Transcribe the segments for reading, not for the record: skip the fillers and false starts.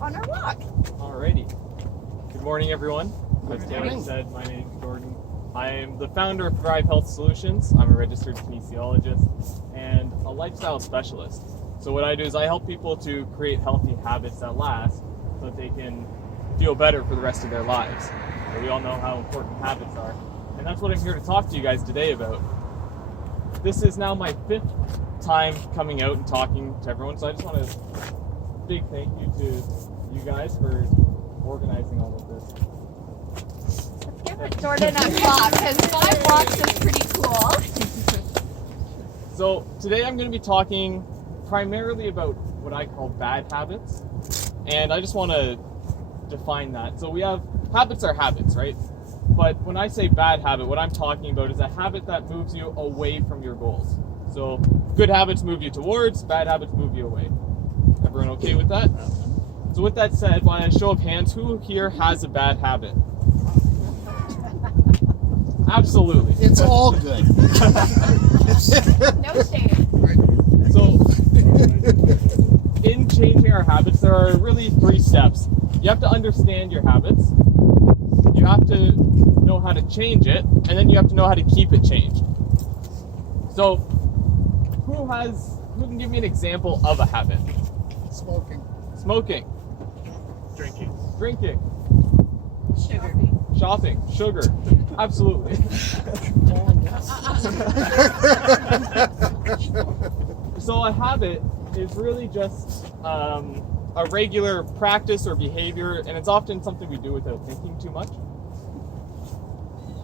on our walk. Alrighty. Good morning, everyone. As Gavin said, my name is Jordan. I am the founder of Thrive Health Solutions. I'm a registered kinesiologist and a lifestyle specialist. So what I do is I help people to create healthy habits that last so that they can feel better for the rest of their lives. So we all know how important habits are. And that's what I'm here to talk to you guys today about. This is now my 5th time coming out and talking to everyone, so I just want to big thank you to you guys for organizing all of this. Let's give Jordan a clap because 5 walks is pretty cool. So today I'm going to be talking primarily about what I call bad habits, and I just want to define that. So we have habits are habits, right? But when I say bad habit, what I'm talking about is a habit that moves you away from your goals. So good habits move you towards, bad habits move you away. Everyone okay with that? So with that said, by a show of hands, who here has a bad habit? Absolutely. It's all good. No shame. So in changing our habits, there are really 3 steps. You have to understand your habits, you have to know how to change it, and then you have to know how to keep it changed. So who can give me an example of a habit? Smoking. Drinking. Shopping. Sugar. Absolutely. So a habit is really just a regular practice or behavior, and it's often something we do without thinking too much.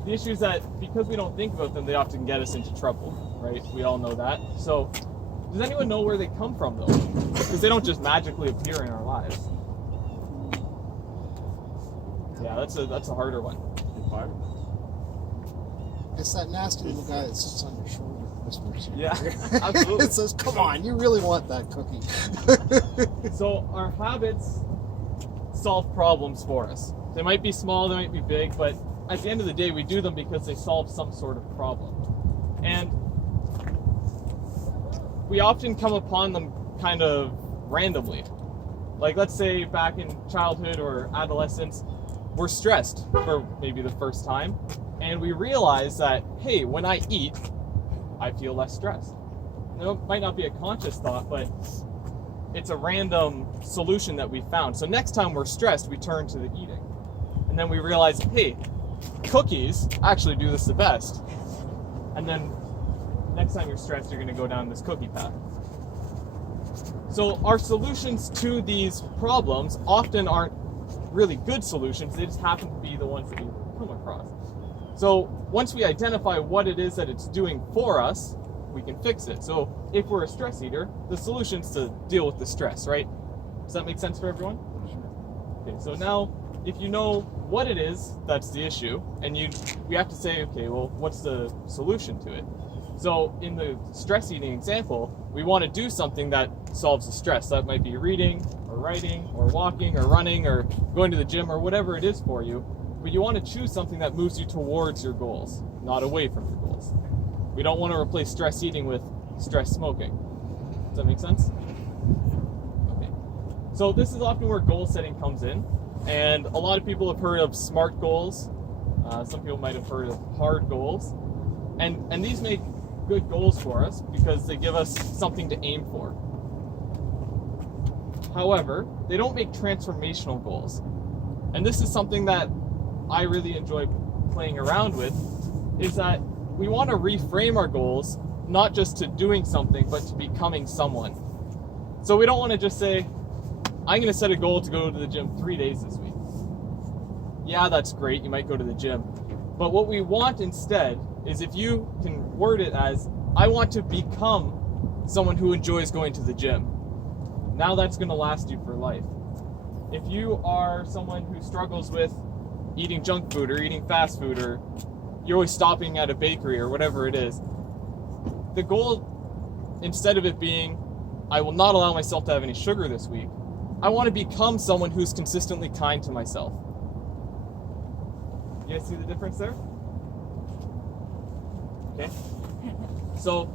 The issue is that because we don't think about them, they often get us into trouble, right? We all know that. So does anyone know where they come from, though? Because they don't just magically appear in our lives. Yeah, that's a harder one. It's that nasty little guy that sits on your shoulder and whispers. Yeah, absolutely. It says, come on, you really want that cookie. So our habits solve problems for us. They might be small, they might be big, but at the end of the day, we do them because they solve some sort of problem. And we often come upon them kind of randomly. Like, let's say back in childhood or adolescence, we're stressed for maybe the first time, and we realize that, hey, when I eat, I feel less stressed. Now, it might not be a conscious thought, but it's a random solution that we found. So next time we're stressed, we turn to the eating. And then we realize, hey, cookies actually do this the best. And then next time you're stressed, you're going to go down this cookie path. So our solutions to these problems often aren't really good solutions. They just happen to be the ones that we come across. So once we identify what it is that it's doing for us, we can fix it. So if we're a stress eater, the solution is to deal with the stress, right? Does that make sense for everyone? Okay, so now if you know what it is that's the issue, and we have to say, okay, well, what's the solution to it? So in the stress eating example, we want to do something that solves the stress. That might be reading, or writing, or walking, or running, or going to the gym, or whatever it is for you. But you want to choose something that moves you towards your goals, not away from your goals. We don't want to replace stress eating with stress smoking. Does that make sense? Okay. So this is often where goal setting comes in. And a lot of people have heard of SMART goals. Some people might have heard of hard goals. And these make good goals for us because they give us something to aim for. However, they don't make transformational goals. And this is something that I really enjoy playing around with, is that we want to reframe our goals, not just to doing something, but to becoming someone. So we don't want to just say, I'm going to set a goal to go to the gym 3 days this week. Yeah, that's great. You might go to the gym. But what we want instead is, if you can word it as, I want to become someone who enjoys going to the gym. Now that's going to last you for life. If you are someone who struggles with eating junk food or eating fast food, or you're always stopping at a bakery or whatever it is, the goal, instead of it being, I will not allow myself to have any sugar this week, I want to become someone who's consistently kind to myself. You guys see the difference there? Okay. So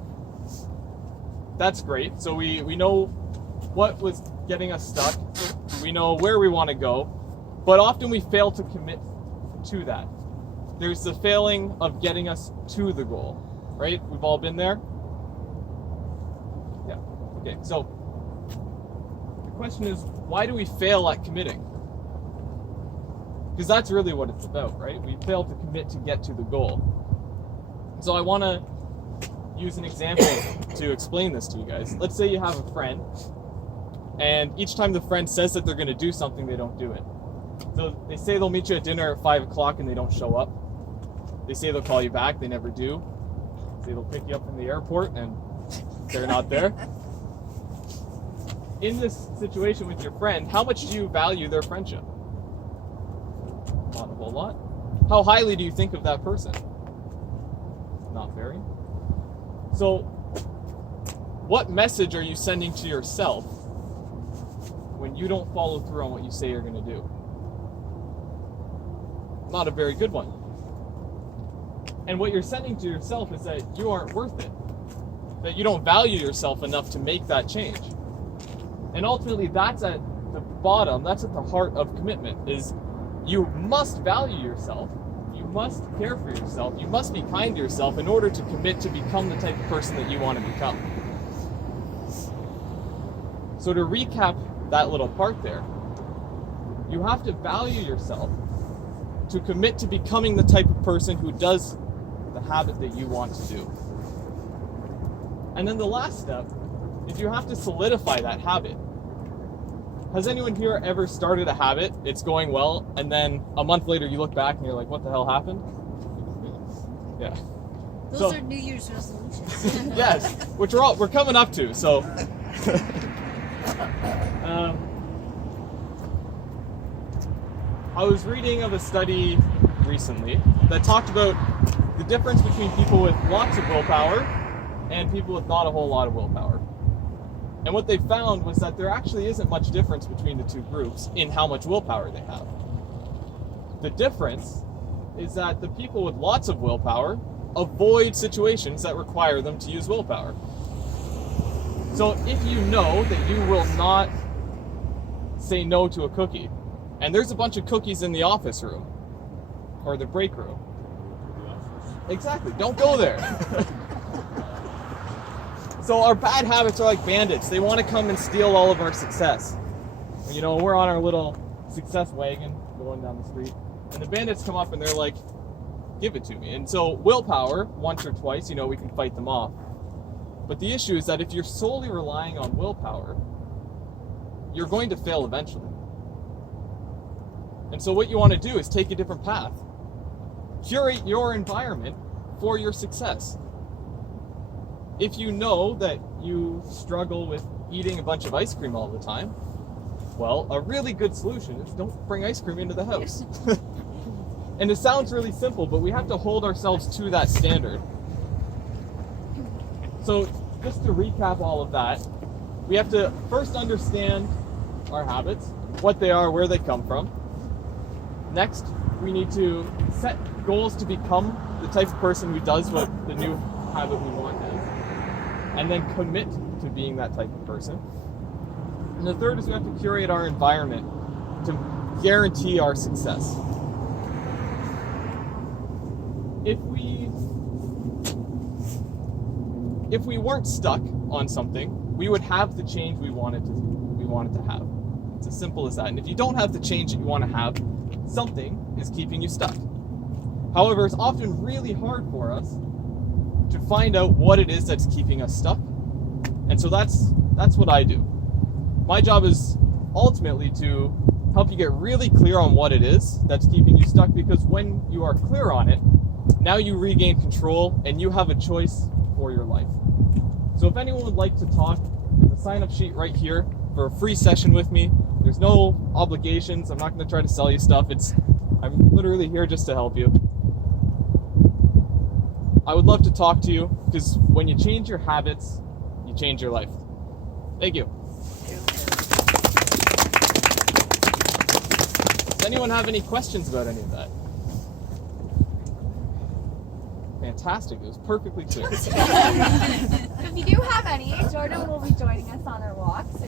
that's great. So we know what was getting us stuck. We know where we want to go, but often we fail to commit to that. There's the failing of getting us to the goal, right? We've all been there? Yeah. Okay, so the question is, why do we fail at committing? Because that's really what it's about, right? We fail to commit to get to the goal. So I want to use an example to explain this to you guys. Let's say you have a friend, and each time the friend says that they're going to do something, they don't do it. So they say they'll meet you at dinner at 5 o'clock and they don't show up. They say they'll call you back, they never do. They say they'll pick you up from the airport and they're not there. In this situation with your friend, how much do you value their friendship? Not a whole lot. How highly do you think of that person? Not very. So, what message are you sending to yourself when you don't follow through on what you say you're going to do? Not a very good one. And what you're sending to yourself is that you aren't worth it. That you don't value yourself enough to make that change. And ultimately, that's at the bottom, that's at the heart of commitment, is you must value yourself, you must care for yourself, you must be kind to yourself in order to commit to become the type of person that you want to become. So to recap that little part there, you have to value yourself to commit to becoming the type of person who does the habit that you want to do. And then the last step is you have to solidify that habit. Has anyone here ever started a habit, it's going well, and then a month later you look back and you're like, what the hell happened? Yeah. Those are New Year's resolutions. Yes, which we're coming up to, so. I was reading of a study recently that talked about the difference between people with lots of willpower and people with not a whole lot of willpower. And what they found was that there actually isn't much difference between the two groups in how much willpower they have. The difference is that the people with lots of willpower avoid situations that require them to use willpower. So if you know that you will not say no to a cookie, and there's a bunch of cookies in the office room, or the break room. Exactly, don't go there. So our bad habits are like bandits. They want to come and steal all of our success. You know, we're on our little success wagon going down the street, and the bandits come up and they're like, give it to me. And so willpower, once or twice, you know, we can fight them off. But the issue is that if you're solely relying on willpower, you're going to fail eventually. And so what you want to do is take a different path. Curate your environment for your success. If you know that you struggle with eating a bunch of ice cream all the time, well, a really good solution is don't bring ice cream into the house. And it sounds really simple, but we have to hold ourselves to that standard. So just to recap all of that, we have to first understand our habits, what they are, where they come from. Next, we need to set goals to become the type of person who does what the new habit we want is, and then commit to being that type of person. And the third is we have to curate our environment to guarantee our success. If we weren't stuck on something, we would have the change we wanted to have. It's as simple as that. And if you don't have the change that you want to have, something is keeping you stuck. However, it's often really hard for us to find out what it is that's keeping us stuck. And so that's what I do. My job is ultimately to help you get really clear on what it is that's keeping you stuck, because when you are clear on it, now you regain control and you have a choice for your life. So if anyone would like to talk, there's a sign-up sheet right here for a free session with me. There's no obligations. I'm not going to try to sell you stuff. I'm literally here just to help you. I would love to talk to you, because when you change your habits, you change your life. Thank you. Does anyone have any questions about any of that? Fantastic. It was perfectly clear. If you do have any, Jordan will be joining us on our walk. So